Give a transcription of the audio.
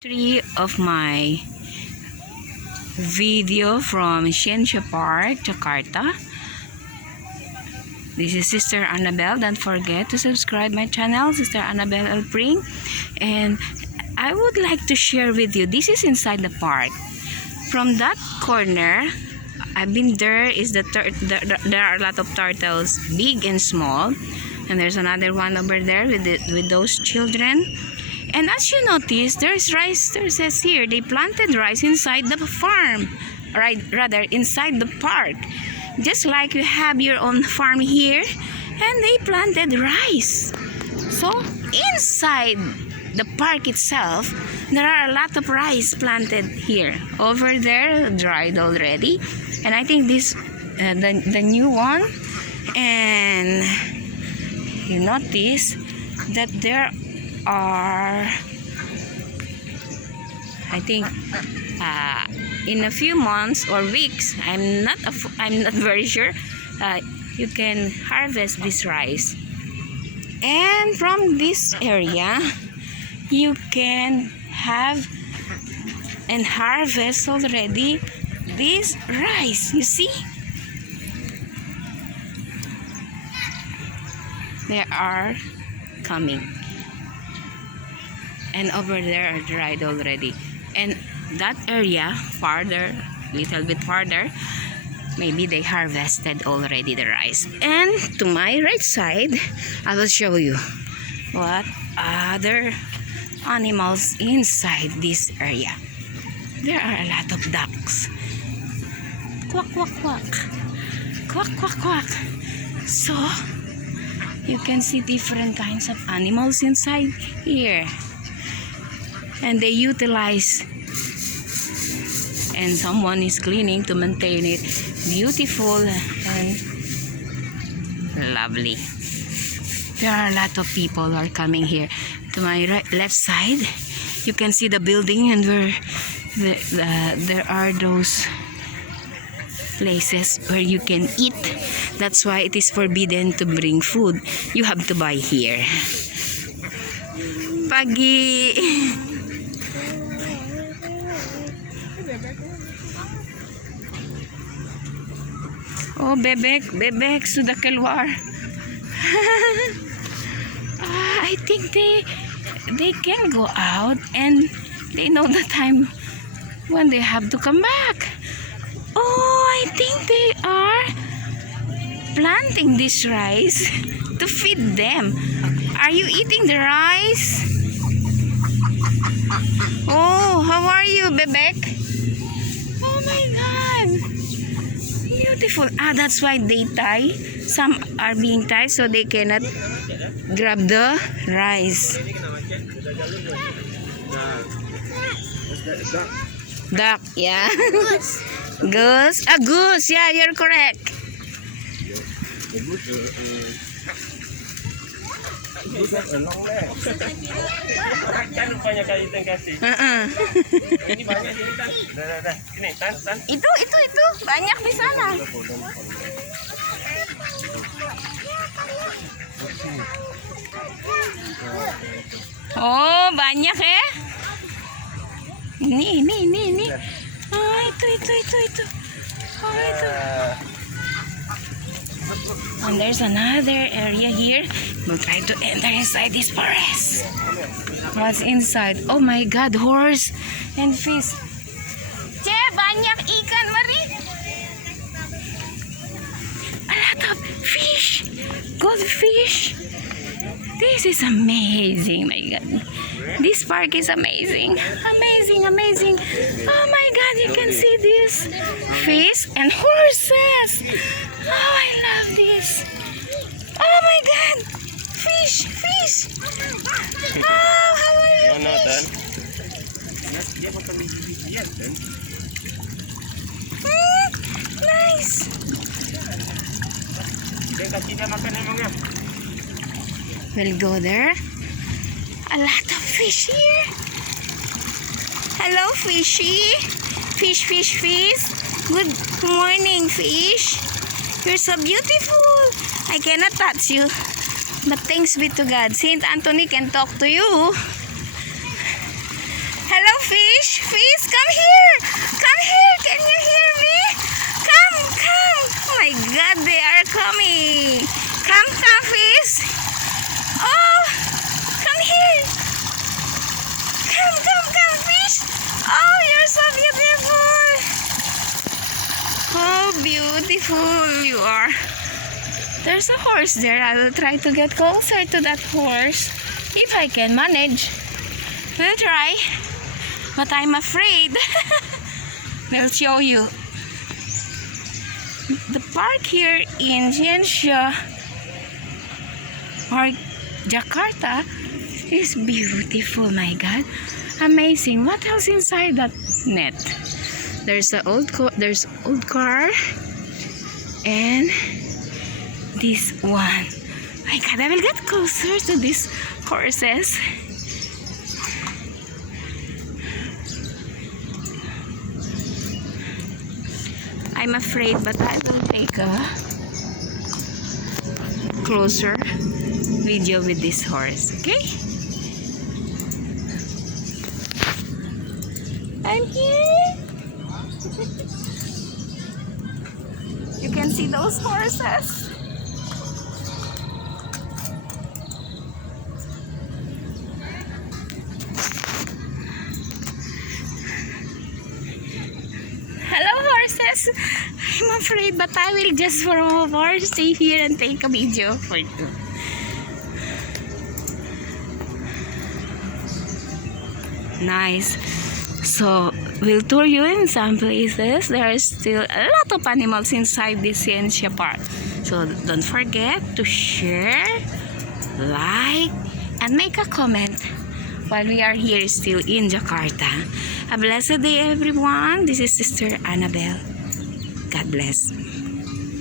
Three of my video from Shensha Park, Jakarta. This is Sister Annabelle. Don't forget to subscribe my channel, Sister Annabelle Elpring. And I would like to share with you, this is inside the park. From that corner, I've been there, is there are a lot of turtles, big and small. And there's another one over there with those children. And as you notice, there's rice. There says here, they planted rice inside the farm. Right, rather, inside the park. Just like you have your own farm here. And they planted rice. So, inside the park itself, there are a lot of rice planted here. Over there, dried already. And I think this, the new one. And you notice that there are, I think in a few months or weeks, I'm not very sure, you can harvest this rice. And from this area you can have and harvest already this rice. You see, they are coming, and over there are dried already. And that area farther, little bit farther, maybe they harvested already the rice. And to my right side, I will show you what other animals inside this area. There are a lot of ducks. Quack, quack, quack. Quack, quack, quack. So you can see different kinds of animals inside here. And they utilize, and someone is cleaning to maintain it beautiful and lovely. There are a lot of people who are coming here. To my left side, you can see the building, and where there are those places where you can eat. That's why it is forbidden to bring food. You have to buy here. Pagi. Oh, bebek sudah keluar. I think they can go out, and they know the time when they have to come back. Oh, I think they are planting this rice to feed them. Are you eating the rice? Oh, how are you, bebek? Oh my God. Beautiful. That's why they tie. Some are being tied so they cannot grab the rice. Duck, yeah. Goose. A goose, yeah, you're correct. Ini banyak sini kan. Sini, tan. Itu banyak di sana. Oh, banyak ya. Ini. Oh, itu. Oh, itu. And there's another area here. We'll try to enter inside this forest. What's inside? Oh my God, horse and fish. Che, banyak ikan, Mari. A lot of fish. Goldfish. This is amazing, my God. This park is amazing. Amazing. Oh my God, you can see this. Fish and horses. Oh, I love this. Oh my God. Fish. Oh, how are you? Nice. We'll go there. A lot of fish here. Hello, fishy. Fish. Good morning, fish. You're so beautiful. I cannot touch you, but thanks be to God. Saint Anthony can talk to you. Hello, fish, come here. Come here. Can you hear me? Come, come. Oh my God, they are coming. Come, come, fish. Oh, come here. Come, come, come, fish. Oh, you're so beautiful. Oh, beautiful you are. There's a horse there. I will try to get closer to that horse if I can manage. We'll try, but I'm afraid. We'll show you. The park here in Ciencia Park, Jakarta is beautiful. My God, amazing! What else inside that net? There's an old car and this one. My God, I will get closer to these horses. I'm afraid, but I will take a closer video with this horse, okay? I'm here. You can see those horses. Hello, horses. I'm afraid, but I will just for a moment stay here and take a video for you. Nice. So, we'll tour you in some places. There are still a lot of animals inside this Ciencia Park. So, don't forget to share, like, and make a comment while we are here still in Jakarta. A blessed day, everyone. This is Sister Annabelle. God bless.